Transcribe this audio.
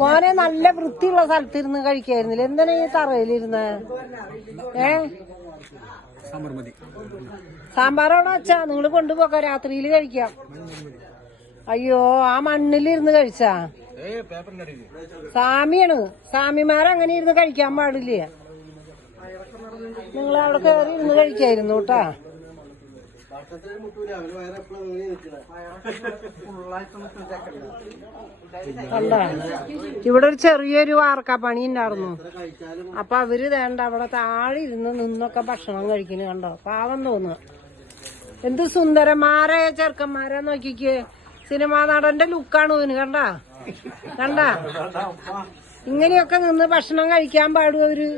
മോനെ നല്ല വൃത്തിയുള്ള സ്ഥലത്തിരുന്ന് കഴിക്കായിരുന്നില്ല, എന്തിനാ ഈ തറയിലിരുന്ന്? സാമ്പാറാണോ അച്ഛാ? നിങ്ങള് കൊണ്ടുപോക്ക, രാത്രിയിൽ കഴിക്കാം. അയ്യോ, ആ മണ്ണിലിരുന്ന് കഴിച്ചാ? സാമിയാണ്, സാമിമാരങ്ങനെ ഇരുന്ന് കഴിക്കാൻ പാടില്ല. നിങ്ങൾ അവിടെ കയറി ഇരുന്ന് കഴിക്കായിരുന്നു കേട്ടാ. അല്ല, ഇവിടെ ഒരു ചെറിയൊരു വാർക്കാപ്പണി ഉണ്ടായിരുന്നു. അപ്പൊ അവര് വേണ്ട അവിടെ താഴെ ഇരുന്ന് നിന്നൊക്കെ ഭക്ഷണം കഴിക്കുന്നു. കണ്ടോ, പാവം തോന്നുക. എന്ത് സുന്ദരന്മാരെ ചെറുക്കന്മാരെ നോക്കിക്ക്. സിനിമാ നടന്റെ ലുക്കാണ് ഇവന്. കണ്ടാ കണ്ടാ, ഇങ്ങനെയൊക്കെ നിന്ന് ഭക്ഷണം കഴിക്കാൻ പാടും അവര്.